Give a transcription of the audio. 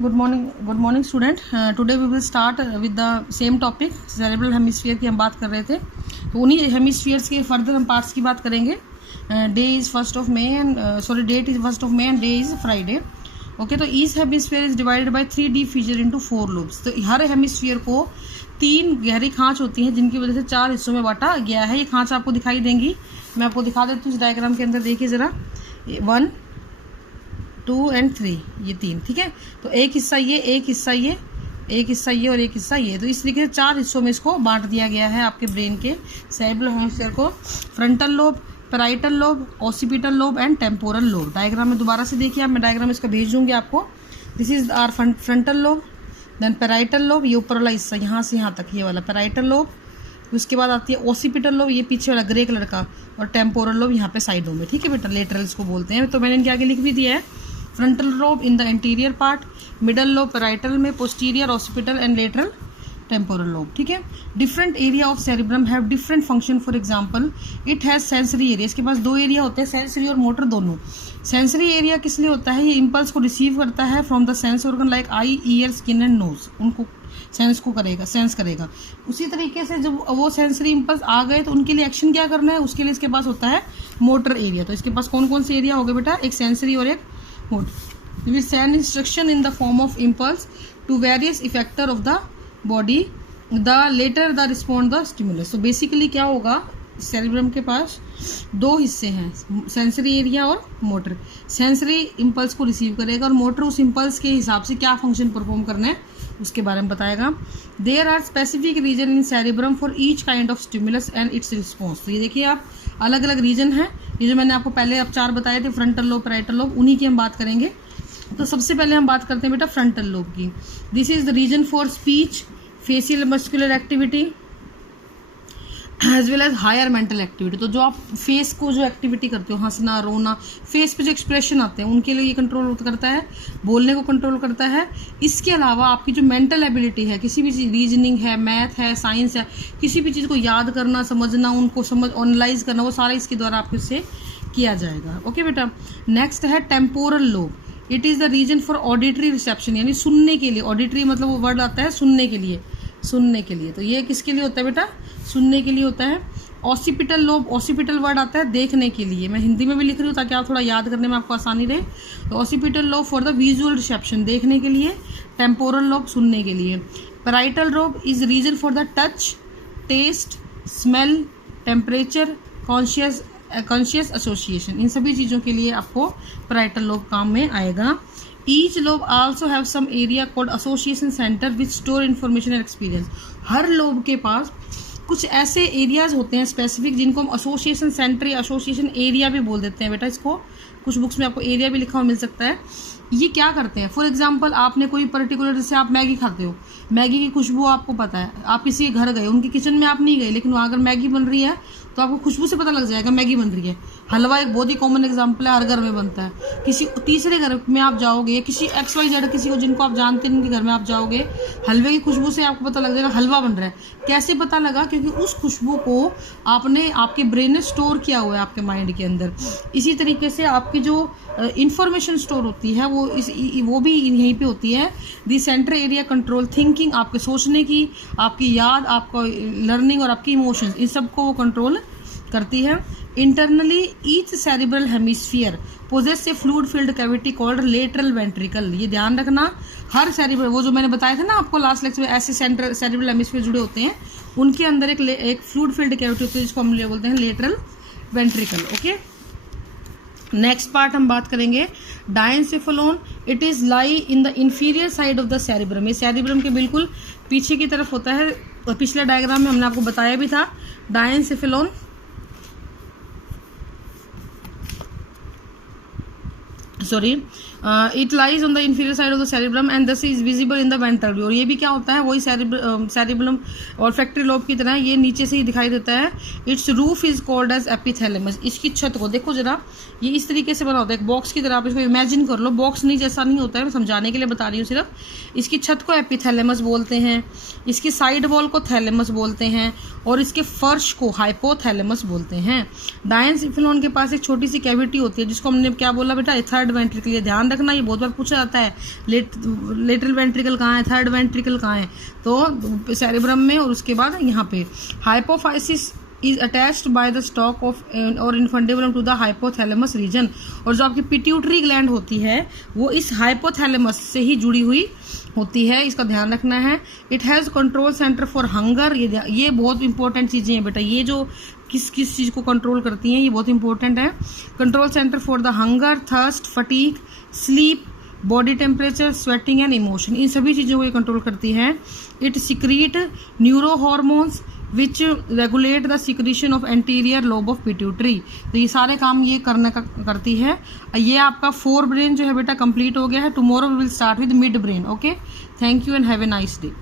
Good morning student. Today we will start with the same topic, cerebral hemisphere की हम बात कर रहे थे। तो उन्हीं हेमिस्फीयर्स के फर्दर हम पार्ट्स की बात करेंगे। Day is 1 May and date is 1 May and day is Friday. Okay, तो east hemisphere is divided by 3 deep feature into 4 lobes. तो हर हेमिस्फीयर को 3 गहरी खांच होती हैं जिनकी वजह से 4 हिस्सों में बांटा गया है। ये खांच आपको दिखाई देंगी, मैं आपको दिखा देती हूँ इस डायग्राम के अंदर। देखिए ज़रा, 1, 2 एंड 3, ये 3, ठीक है। तो एक हिस्सा ये, एक हिस्सा ये, एक हिस्सा ये और एक हिस्सा ये। तो इस तरीके से 4 हिस्सों में इसको बांट दिया गया है आपके ब्रेन के सेरेब्रल हेमिस्फीयर को। Frontal lobe, parietal lobe, occipital lobe and temporal lobe. Diagram में दोबारा से देखिए आप, मैं डायग्राम इसका भेज दूंगी आपको। This is our frontal lobe, then parietal lobe, ये ऊपर वाला हिस्सा यहाँ से यहाँ तक, ये वाला पैराइटल लोब। उसके बाद आती है ऑसिपिटल लोब, ये पीछे वाला ग्रे कलर का, और टेम्पोरल लोब यहाँ पे साइडों में, ठीक है बेटा, लेटरल्स को बोलते हैं। तो मैंने इनके आगे लिख भी दिया है, frontal lobe in the interior part, middle lobe parietal में, posterior occipital and lateral temporal lobe, ठीक है। Different area of cerebrum have different function. For example, it has sensory area. इसके पास 2 एरिया होते हैं, सेंसरी और मोटर दोनों। Sensory area किस लिए होता है? ये इम्पल्स को रिसीव करता है from the sense organ like eye, ear, skin and nose. उनको सेंस करेगा। उसी तरीके से जब वो सेंसरी इम्पल्स आ गए तो उनके लिए एक्शन क्या करना है, उसके लिए इसके पास होता है मोटर एरिया। तो इसके पास कौन कौन से एरिया हो गए बेटा? एक सेंसरी और एक motor. Will send instruction in the form of impulse to various effector of the body, the latter the respond the stimulus. तो बेसिकली क्या होगा, सेरिब्रम के पास 2 हिस्से हैं, सेंसरी एरिया और मोटर। सेंसरी इम्पल्स को रिसीव करेगा और मोटर उस इम्पल्स के हिसाब से क्या फंक्शन परफॉर्म करना है उसके बारे में बताएगा। There are specific region in cerebrum for each kind of stimulus and its response. तो ये देखिए आप, अलग अलग रीजन है। ये जो मैंने आपको पहले अब 4 बताए थे, फ्रंटल लोब, पैराइटल लोब, उन्हीं की हम बात करेंगे। तो सबसे पहले हम बात करते हैं बेटा फ्रंटल लोब की। This is the region for speech, facial muscular activity as well as higher mental activity. तो जो आप फेस को जो एक्टिविटी करते हो, हंसना, रोना, फेस पे जो एक्सप्रेशन आते हैं उनके लिए ये कंट्रोल करता है, बोलने को कंट्रोल करता है। इसके अलावा आपकी जो मेंटल एबिलिटी है, किसी भी चीज़, रीजनिंग है, मैथ है, साइंस है, किसी भी चीज़ को याद करना, समझना, उनको एनालाइज करना, वो सारा इसके द्वारा आपको इससे किया जाएगा। ओके बेटा। नेक्स्ट है temporal lobe. It is the region for auditory reception, यानी सुनने के लिए। ऑडिटरी मतलब वो वर्ड आता है सुनने के लिए। तो ये किसके लिए होता है बेटा? सुनने के लिए होता है। ऑसिपिटल लोब, ऑसिपिटल वर्ड आता है देखने के लिए। मैं हिंदी में भी लिख रही हूँ ताकि आप थोड़ा याद करने में आपको आसानी रहे। तो occipital lobe for the visual reception, देखने के लिए। टेम्पोरल लोब सुनने के लिए। Parietal lobe is region for the touch, taste, smell, temperature, conscious association. इन सभी चीज़ों के लिए आपको पैराइटल लोब काम में आएगा। Each lobe also have some area called association center which store information and experience. Her lobe के पास कुछ ऐसे एरियाज होते हैं स्पेसिफिक जिनको हम एसोसिएशन सेंटर या एसोसिएशन एरिया भी बोल देते हैं बेटा। इसको कुछ बुक्स में आपको एरिया भी लिखा हुआ मिल सकता है। ये क्या करते हैं? फॉर एग्जांपल, आपने कोई पर्टिकुलर, जैसे आप मैगी खाते हो, मैगी की खुशबू आपको पता है, आप किसी के घर गए, उनके किचन में आप नहीं गए, लेकिन वहाँ अगर मैगी बन रही है तो आपको खुशबू से पता लग जाएगा मैगी बन रही है। हलवा एक बहुत ही कॉमन एग्जांपल है, हर घर में बनता है। किसी तीसरे घर में आप जाओगे, किसी XYZ, किसी को जिनको आप जानते हैं उनके घर में आप जाओगे, हलवे की खुशबू से आपको पता लग जाएगा हलवा बन रहा है। कैसे पता लगा? क्योंकि उस खुशबू को आपने आपके ब्रेन ने स्टोर किया हुआ है आपके माइंड के अंदर। इसी तरीके से आपकी जो इंफॉर्मेशन स्टोर होती है वो भी यहीं पे होती है। The centre area control thinking, आपके सोचने की, आपकी याद, आपका लर्निंग और आपकी इमोशंस, इन सबको वो कंट्रोल करती है। Internally each cerebral hemisphere poses ए fluid filled cavity called lateral ventricle. ये ध्यान रखना, हर सेरिब्रल, वो जो मैंने बताया था ना आपको लास्ट लेक्चर में, ऐसे सेंटर सेरिब्रल हेमिस्फीयर जुड़े होते हैं, उनके अंदर एक फ्लूइड फिल्ड कैविटी होती है जिसको हम बोलते हैं lateral ventricle. Okay, next part हम बात करेंगे diencephalon. It is lie in the inferior side of the cerebrum. ये सेरिब्रम के बिल्कुल पीछे की तरफ होता है। पिछले डायग्राम में हमने आपको बताया भी था। Diencephalon it lies on the inferior side of the cerebrum and this is visible in the ventral view. और ये भी क्या होता है, वही सेरिब्रम और फैक्ट्री लोब की तरह ये नीचे से ही दिखाई देता है। Its roof is called as epithalamus. इसकी छत को देखो जरा, ये इस तरीके से बना होता है, एक बॉक्स की तरह। आप इसको इमेजिन कर लो, बॉक्स नहीं जैसा नहीं होता है, मैं समझाने के लिए बता रही हूँ सिर्फ। इसकी छत को एपिथैलेमस बोलते हैं, इसकी साइड वॉल को थैलेमस बोलते हैं, और इसके फर्श को हाइपोथैलेमस बोलते हैं। डायनसेफेलोन के पास एक छोटी सी कैविटी होती है जिसको हमने क्या बोला बेटा, थर्ड वेंट्रिकल। ध्यान ध्यान रखना, ये बहुत बार पूछा जाता है लेटरल वेंट्रिकल कहाँ है, थर्ड वेंट्रिकल कहाँ है, तो सेरेब्रम में और उसके बाद यहाँ पे। Hypophysis is attached by the stock of और इनफंडेबुलम टू द हाइपोथैलेमस रीजन, और जो आपकी पिट्यूटरी ग्लैंड होती है वो इस हाइपोथैलेमस से ही जुड़ी हुई होती है, इसका ध्यान रखना है। It has control centre for hunger, ये बहुत इंपॉर्टेंट चीज़ें हैं बेटा, ये जो किस किस चीज़ को कंट्रोल करती हैं ये बहुत इंपॉर्टेंट है। Control centre for the hunger, thirst, fatigue, sleep, body temperature, sweating and emotion, इन सभी चीज़ों को ये कंट्रोल करती है। It secrete neuro hormones which regulate the secretion of anterior lobe of pituitary, तो ये सारे काम ये करती है। ये आपका फोर ब्रेन जो है बेटा कंप्लीट हो गया है। Tomorrow we will start with mid brain. Okay, thank you and have a nice day.